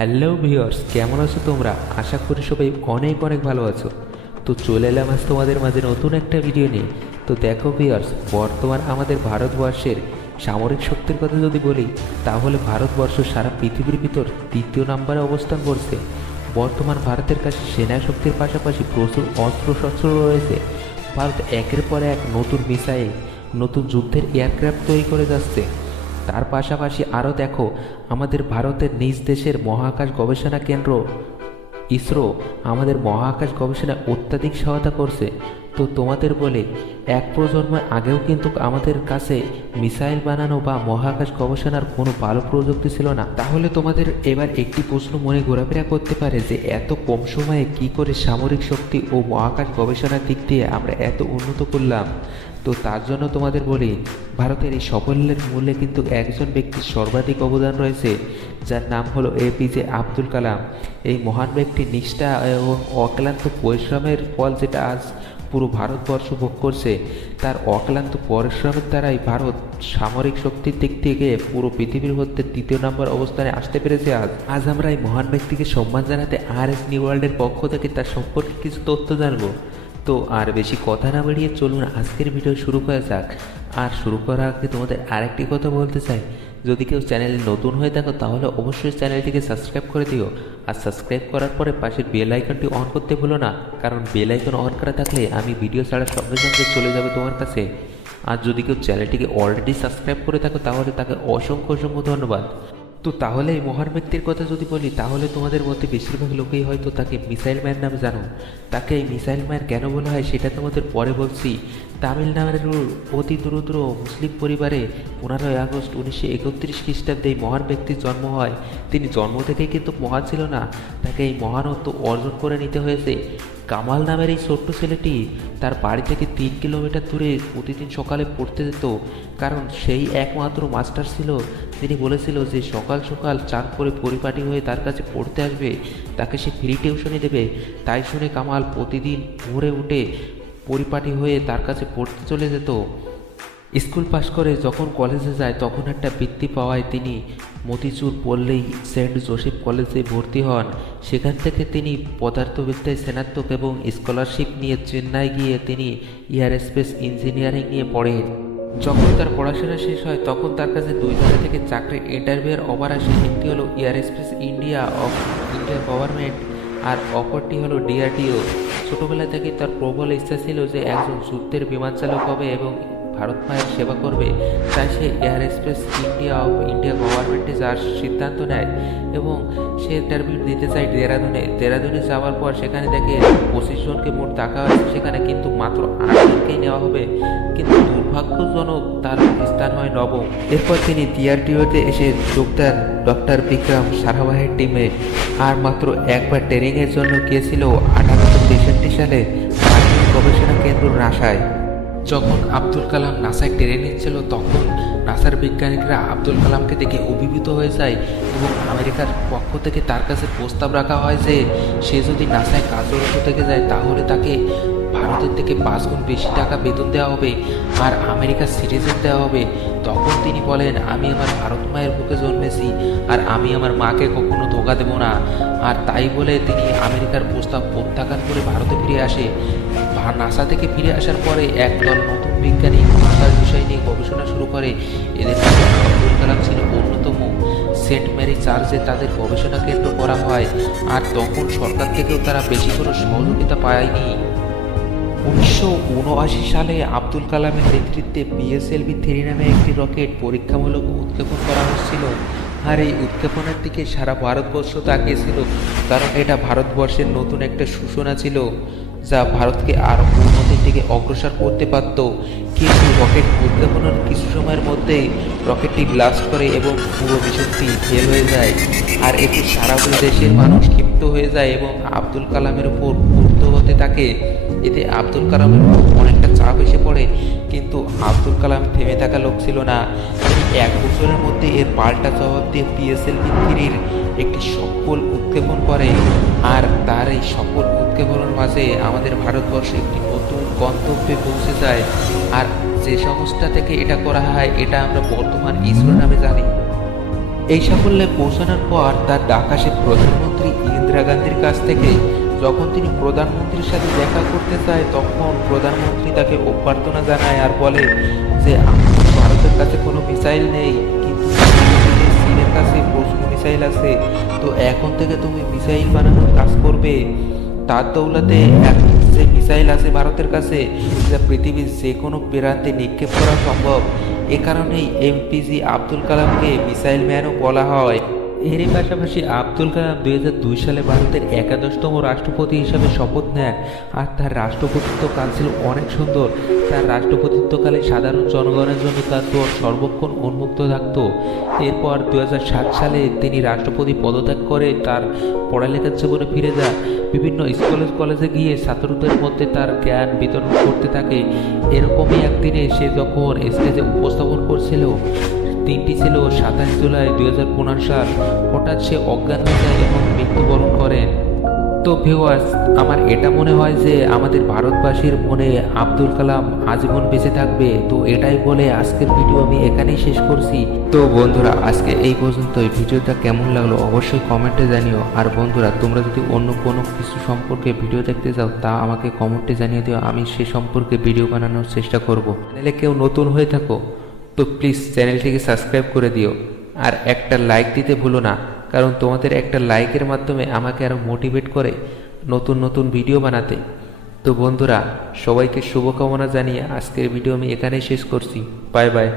Hello viewers, কেমন আছো তোমরা? আশা করি সবাই অনেক অনেক ভালো আছো। তো চলে এলাম আজ তোমাদের মাঝে নতুন একটা ভিডিও নিয়ে। তো দেখো ভিউয়ার্স, বর্তমান আমাদের ভারতবর্ষের সামরিক শক্তির কথা যদি বলি, তাহলে ভারতবর্ষ সারা পৃথিবীর ভিতর তৃতীয় নম্বরে অবস্থান করছে। বর্তমান ভারতের কাছে সেনা শক্তির পাশাপাশি প্রচুর অস্ত্রশস্ত্র রয়েছে। ভারত একের পর এক নতুন মিসাইল, নতুন যুদ্ধের এয়ারক্রাফট তৈরি করে যাচ্ছে। তার পাশাপাশি আরও দেখো, আমাদের ভারতের নিজ দেশের মহাকাশ গবেষণা কেন্দ্র ইসরো আমাদের মহাকাশ গবেষণায় অত্যাধিক সহায়তা করছে। তো তোমাদের বলে, এক প্রজন্ম আগেও কিন্তু আমাদের কাছে মিসাইল বানানো বা মহাকাশ গবেষণার কোনো ভালো প্রযুক্তি ছিল না। তাহলে তোমাদের এবার একটি প্রশ্ন মনে ঘোরাফেরা করতে পারে যে এত কম সময়ে কি করে সামরিক শক্তি ও মহাকাশ গবেষণার দিক দিয়ে আমরা এত উন্নত করলাম। তো তার জন্য তোমাদের বলি, ভারতের এই সাফল্যের মূলে কিন্তু একজন ব্যক্তির সর্বাধিক অবদান রয়েছে, যার নাম হলো এপিজে আব্দুল কালাম। এই মহান ব্যক্তির নিষ্ঠা এবং অক্লান্ত পরিশ্রমের ফল যেটা আজ পুরো ভারতবর্ষ ভোগ করছে, তার অক্লান্ত পরিশ্রমের দ্বারাই ভারত সামরিক শক্তির দিক থেকে পুরো পৃথিবীর মধ্যে তৃতীয় নম্বর অবস্থানে আসতে পেরেছে। আজ আমরা এই মহান ব্যক্তিকে সম্মান জানাতে RS নিউ ওয়ার্ল্ডের পক্ষ থেকে তার সম্পর্কে কিছু তথ্য জানবো। তো আর বেশি কথা না বাড়িয়ে চলুন আজকের ভিডিও শুরু করা যাক। আর শুরু করার আগে তোমাদের আরেকটি কথা বলতে চাই, যদি কেউ চ্যানেলে নতুন হয়ে থাকো তাহলে অবশ্যই চ্যানেলটিকে সাবস্ক্রাইব করে দিও। আর সাবস্ক্রাইব করার পরে পাশের বেল আইকনটি অন করতে ভুলো না, কারণ বেল আইকন অন করা থাকলে আমি ভিডিও ছাড়ার সঙ্গে সঙ্গে চলে যাবে তোমার কাছে। আর যদি কেউ চ্যানেলটিকে অলরেডি সাবস্ক্রাইব করে থাকো তাহলে তাকে অসংখ্য অসংখ্য ধন্যবাদ। তো তাহলে এই মহান ব্যক্তির কথা যদি বলি, তাহলে তোমাদের মধ্যে বেশিরভাগ লোকেই হয়তো তাকে মিসাইল ম্যান নামে জানো। তাকে এই মিসাইল ম্যান কেন বলা হয় সেটা তোমাদের পরে বলছি। তামিলনাড়ুর অতি দরিদ্র মুসলিম পরিবারে 15ই আগস্ট 1931 খ্রিস্টাব্দে এই মহান ব্যক্তির জন্ম হয়। তিনি জন্ম থেকেই কিন্তু মহান ছিল না, তাকে এই মহানত্ব অর্জন করে নিতে হয়েছে। কামাল নামের এই ছোট্ট ছেলেটি তার বাড়ি থেকে 3 কিলোমিটার দূরে প্রতিদিন সকালে পড়তে যেত, কারণ সেই একমাত্র মাস্টার ছিল। তিনি বলেছিল যে সকাল সকাল চান করে পরিপাটি হয়ে তার কাছে পড়তে আসবে, তাকে সে ফ্রি টিউশনি দেবে। তাই শুনে কামাল প্রতিদিন ভোরে উঠে পরিপাটি হয়ে তার কাছে পড়তে চলে যেত। স্কুল পাশ করে যখন কলেজে যায় তখন একটা বৃত্তি পাওয়ায় তিনি মতিচুর পড়লেই সেন্ট জোসেফ কলেজে ভর্তি হন। সেখান থেকে তিনি পদার্থবিদ্যায় স্নাতক এবং স্কলারশিপ নিয়ে চেন্নাই গিয়ে তিনি এয়ারস্পেস ইঞ্জিনিয়ারিং নিয়ে পড়েন। যখন তার পড়াশোনা শেষ হয় তখন তার কাছে 2 জায়গা থেকে চাকরির ইন্টারভিউয়ের অফার আসে। একটি হলো airspace India of India government, আর অপরটি হলো DRDO। ছোটবেলা থেকেই তার প্রবল ইচ্ছা ছিল যে একজন যুদ্ধের বিমান চালক হবে এবং ভারত মায়ের সেবা করবে। তাই সে এয়ারস্পেস ইন্ডিয়া অফ ইন্ডিয়া গভর্নমেন্টে যাওয়ার সিদ্ধান্ত নেয় এবং সে ইন্টারভিউ দিতে চায় দেরাদুনে যাওয়ার পর সেখানে দেখে 25 জনকে মোট ডাকা হয়েছে সেখানে, কিন্তু মাত্র 8 জনকেই নেওয়া হবে। কিন্তু দুর্ভাগ্যজনক তার স্থান হয় 9ম। এরপর তিনি DRDOতে এসে যোগ দেন ডক্টর বিক্রম সারাভাইয়ের টিমে। আর মাত্র একবার ট্রেনিংয়ের জন্য গিয়েছিল 1863 সালে মার্কিন গবেষণা কেন্দ্র নাসায়। যখন আব্দুল কালাম নাসায় ট্রেনিং নিচ্ছিল তখন নাসার বিজ্ঞানীরা আব্দুল কালামকে দেখে অভিভূত হয়ে যায় এবং আমেরিকার পক্ষ থেকে তার কাছে প্রস্তাব রাখা হয় যে সে যদি নাসায় কার্যরত থেকে যায় তাহলে তাকে ভারতের থেকে 5 গুণ বেশি টাকা বেতন দেওয়া হবে আর আমেরিকার সিটিজেন দেওয়া হবে। তখন তিনি বলেন, আমি আমার ভারত মায়ের বুকে জন্মেছি আর আমি আমার মাকে কখনো ধোকা দেব না। আর তাই বলে তিনি আমেরিকার প্রস্তাব প্রত্যাখ্যান করে ভারতে ফিরে আসে। নাসা থেকে ফিরে আসার পরে একদল নতুন বিজ্ঞানী মহাকাশ বিষয় নিয়ে গবেষণা শুরু করে। এদের মধ্যে আব্দুল কালাম ছিল অন্যতম। সেন্ট মেরি চার্চে তাদের গবেষণা কেন্দ্র করা হয়, আর তখন সরকার থেকেও তারা বেশি কোনো সহযোগিতা পায়নি। 1979 সালে আব্দুল কালামের নেতৃত্বে PSLV-3 নামে একটি রকেট পরীক্ষামূলক উৎক্ষেপণ করা হচ্ছিল। আর এই উৎক্ষেপণের দিকে সারা ভারতবর্ষ তাকিয়েছিল, কারণ এটা ভারতবর্ষের নতুন একটা সূচনা ছিল যা ভারতকে আরও উন্নতির দিকে অগ্রসর করতে পারত। কিন্তু রকেট উৎক্ষেপণের কিছু সময়ের মধ্যেই রকেটটি ব্লাস্ট করে এবং পুরো মিশনটি ফেল হয়ে যায়। আর এতে সারা দেশের মানুষ ক্ষিপ্ত হয়ে যায় এবং আব্দুল কালামের উপর ক্রুদ্ধ হতে থাকে। এতে আব্দুল কালামের অনেকটা চাপ এসে পড়ে, কিন্তু আব্দুল কালাম থেমে থাকা লোক ছিল না। তিনি 1 বছরের মধ্যে এর পাল্টা জবাব দিয়ে PSLV-3 একটি সফল উৎক্ষেপণ করে। আর তার এই সফল উৎক্ষেপণের মাঝে আমাদের ভারতবর্ষ একটি নতুন গন্তব্যে পৌঁছে যায়। আর যে সংস্থা থেকে এটা করা হয় এটা আমরা বর্তমান ইসরো নামে জানি। এই সাফল্যে পৌঁছানোর পর তার ডাক আসে প্রধানমন্ত্রী ইন্দিরা গান্ধীর কাছ থেকে। যখন তিনি প্রধানমন্ত্রীর সাথে দেখা করতে চায় তখন প্রধানমন্ত্রী তাকে অভ্যর্থনা জানায় আর বলে যে আমাদের ভারতের কাছে কোনো মিসাইল নেই, কিন্তু চীনের কাছে প্রচুর মিসাইল আছে, তো এখন থেকে তুমি মিসাইল বানানোর কাজ করবে। তার দৌলতে এখন যে মিসাইল আছে ভারতের কাছে, যা পৃথিবীর যে কোনো প্রান্তে নিক্ষেপ করা সম্ভব। এ কারণেই এমপিজি আব্দুল কালামকে মিসাইল ম্যানও বলা হয়। এরই পাশাপাশি আব্দুল কালাম 2002 সালে ভারতের 11তম রাষ্ট্রপতি হিসাবে শপথ নেন। আর তার রাষ্ট্রপতিত্বকাল ছিল অনেক সুন্দর। তার রাষ্ট্রপতিত্বকালে সাধারণ জনগণের জন্য তার দোর সর্বক্ষণ উন্মুক্ত থাকত। এরপর 2007 সালে তিনি রাষ্ট্রপতি পদত্যাগ করে তার পড়ালেখার জীবনে ফিরে যান। বিভিন্ন স্কুল কলেজে গিয়ে ছাত্রদের মধ্যে তার জ্ঞান বিতরণ করতে থাকে। এরকমই একদিনে সে যখন স্টেজে উপস্থাপন করছিল, দিনটি ছিল 27 জুলাই 2015 সাল, হঠাৎ সে অজ্ঞান হয়ে যায় এবং মৃত্যুবরণ করেন। তো ভিউয়ার্স, আমার এটা মনে হয় যে আমাদের ভারতবাসীর মনে আব্দুল কালাম আজীবন বেঁচে থাকবে। তো এটাই বলে আজকের ভিডিও আমি এখানেই শেষ করছি। তো বন্ধুরা, আজকে এই পর্যন্তই। ভিডিওটা কেমন লাগলো অবশ্যই কমেন্টে জানিও। আর বন্ধুরা, তোমরা যদি অন্য কোনো কিছু সম্পর্কে ভিডিও দেখতে চাও তা আমাকে কমেন্টে জানিয়ে দিও, আমি সে সম্পর্কে ভিডিও বানানোর চেষ্টা করব। চ্যানেলে কেউ নতুন হয়ে থাকো তো প্লিজ চ্যানেলটিকে সাবস্ক্রাইব করে দিও, আর একটা লাইক দিতে ভুলো না, কারণ তোমাদের একটা লাইকের মাধ্যমে আমাকে আরও মোটিভেট করে নতুন নতুন ভিডিও বানাতে। তো বন্ধুরা, সবাইকে শুভকামনা জানিয়ে আজকের ভিডিও আমি এখানেই শেষ করছি। Bye bye.